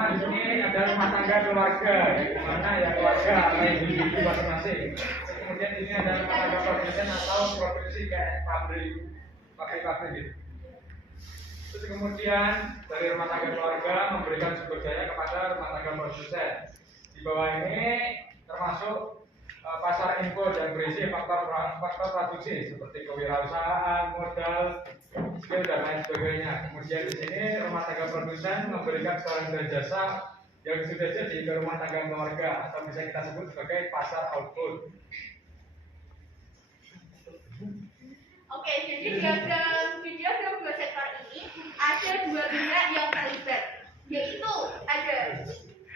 pertama di sini ada rumah tangga keluarga, yang mana ya keluarga atau individu masing-masing. Kemudian di sini ada rumah tangga produsen atau produksi kayak pabrik gitu. Terus kemudian dari rumah tangga keluarga memberikan sumber daya kepada rumah tangga produsen. Di bawah ini termasuk pasar info dan berisi faktor produksi seperti kewirausahaan, modal, skill dan lain sebagainya. Kemudian di sini rumah tangga produsen memberikan barang dan jasa yang sudah jadi ke rumah tangga keluarga atau bisa kita sebut sebagai pasar output. Oke, jadi dalam dua sektor ini ada dua pihak yang terlibat, yaitu ada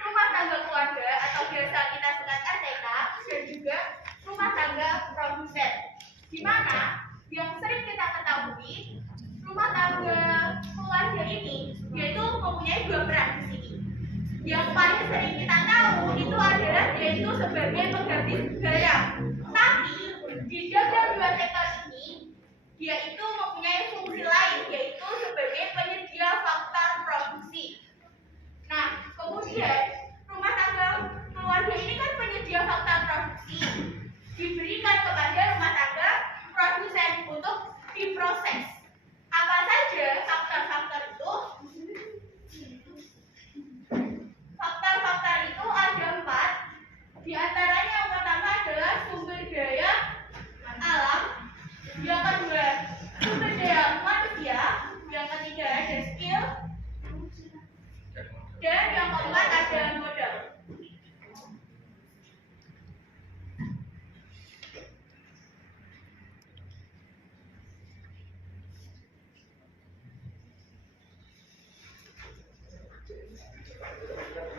rumah tangga keluarga atau biasa kita sebut RTK dan juga rumah tangga produsen. Di mana yang sering kita ketahui rumah tangga keluarga ini yaitu mempunyai dua peran di sini. Yang paling sering kita tahu itu adalah yaitu sebagai pengganti barang. Tapi di dalam dua sektor ini dia itu mempunyai fungsi lain yaitu sebagai penyedia faktor produksi. Nah, kemudian rumah tangga keluarga ini kan penyedia faktor produksi diberikan kepada rumah tangga produsen untuk diproses. Apa saja faktor-faktor itu? Faktor-faktor itu ada 4. Di antaranya yang pertama adalah sumber daya alam, yang kedua sumber daya manusia, yang ketiga ada skill, dan yang keempat ada modal.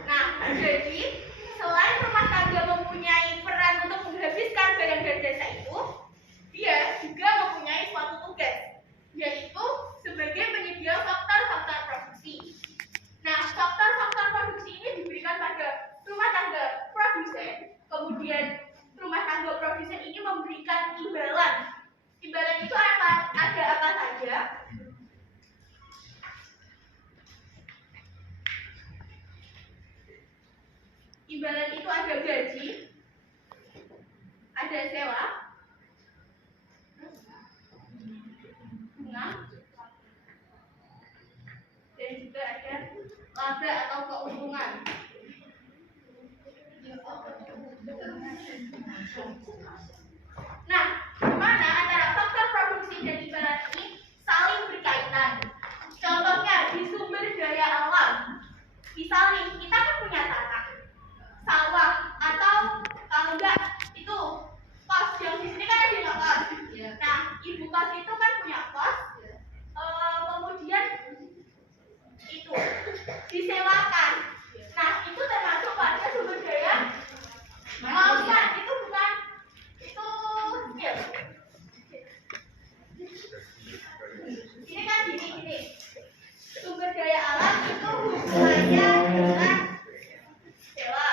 Nah, jadi selain rumah tangga mempunyai peran untuk menghabiskan barang dan jasa itu, dia juga mempunyai suatu tugas, yaitu sebagai penyedia faktor-faktor produksi. Nah, faktor-faktor produksi ini diberikan pada rumah tangga produsen, kemudian rumah tangga produsen ini memberikan imbalan. Imbalan itu ada apa saja? Imbalan itu ada gaji, ada sewa, bunga, dan juga ada laba atau keuntungan. Nah, dimana antara faktor produksi dan imbalan ini saling berkaitan. Contohnya di sumber daya alam, misalnya kita kan punya tanah, sawah, atau kalau enggak itu kos. Yang di sini kan ada yang kos. Nah, ibu kos itu kan punya kos, kemudian itu disewakan. Nah, itu termasuk pada sumber daya bukan, itu bukan, itu skill. Ini kan gini sumber daya alam itu hubungannya dengan sewa.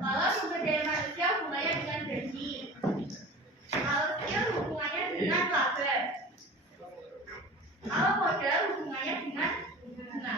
Kalau sumber daya manusia hubungannya dengan gaji. Kalau skill hubungannya dengan laba. Kalau modal hubungannya dengan bunga.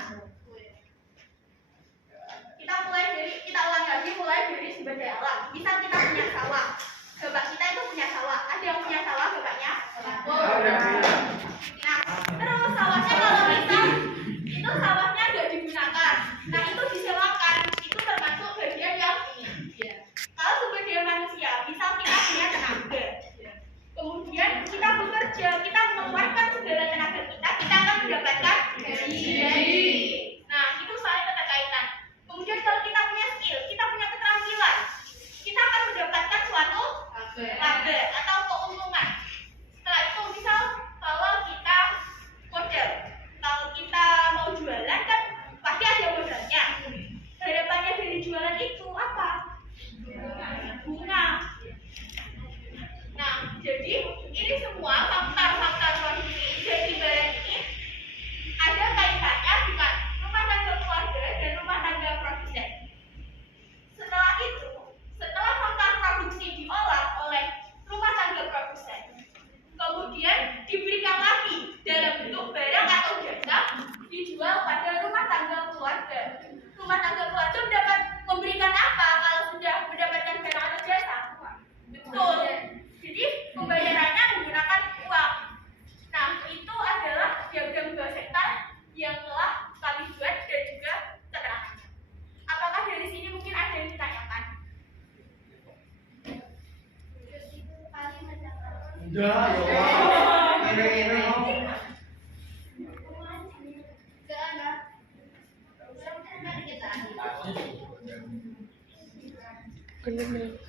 Udah, ya Allah. Ini. Ke anak. Mari kita. Belum.